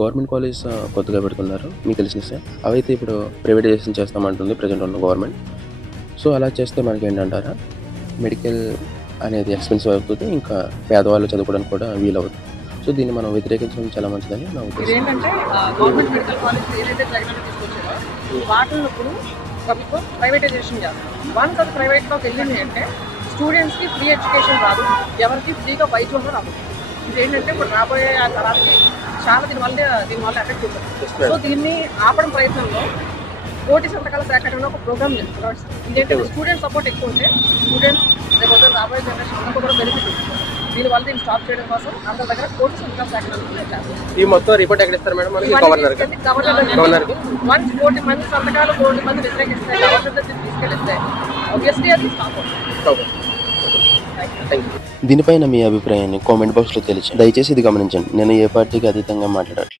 Government college కొత్తగా పెడుతున్నారు మీకు తెలిసిన విషయం. అవైతే ఇప్పుడు ప్రైవేటైజేషన్ చేస్తామంటుంది ప్రజెంట్ ఉన్న గవర్నమెంట్. సో అలా చేస్తే మనకి ఏంటంటారా, మెడికల్ అనేది ఎక్స్పెన్సివ్ అవుతుంది, ఇంకా పేదవాళ్ళు చదువుకోవడానికి కూడా వీలవుతుంది. సో దీన్ని మనం వ్యతిరేకించడం చాలా మంచిదని నా ఉద్దేశం. ఇదేంటంటే గవర్నమెంట్ మెడికల్ కాలేజ్ ఏదైతే జగన్ తీసుకొచ్చారో వాటిని ఇప్పుడు ప్రభుత్వం ప్రైవేటైజేషన్ చేస్తారు. వన్స్ అది ప్రైవేట్లోకి వెళ్ళింది అంటే స్టూడెంట్స్కి ఫ్రీ ఎడ్యుకేషన్ రాదు, ఎవరికి ఫ్రీగా వైద్యం కూడా రాదు. ఇదేంటంటే ఇప్పుడు రాబోయే తరాలకి చాలా దీనివల్ల ఎఫెక్ట్ ఉంటుంది. సో దీన్ని ఆపడం ప్రయత్నంలో కోటి సంతకాల సేకరణ ఒక ప్రోగ్రామ్ చేస్తారు. ఇదేంటంటే స్టూడెంట్ సపోర్ట్ ఎక్కువ ఉంటే స్టూడెంట్స్ రేపు రాబోయే జనరేషన్ అందరూ కూడా బెనిఫిట్ ఉంటుంది. దీనివల్ల దీన్ని స్టాప్ చేయడం కోసం అందరి దగ్గర కోటి సంతకాల సేకరణ. ఈ మొత్తం రిపోర్ట్ ఎక్కడ ఇస్తారు మేడం? గవర్నర్ వన్స్ 40 మంది సంతకాలు 40 మంది వ్యతిరేకిస్తే గవర్నర్ దగ్గర తీసుకెళ్తే ఆబ్వియస్లీ అది స్టాప్ అవుతుంది. దీనిపైన మీ అభిప్రాయాన్ని కామెంట్ బాక్స్లో తెలియచేయండి. దయచేసి ఇది గమనించండి, నేను ఏ పార్టీకి అతీతంగా మాట్లాడట్లేదు.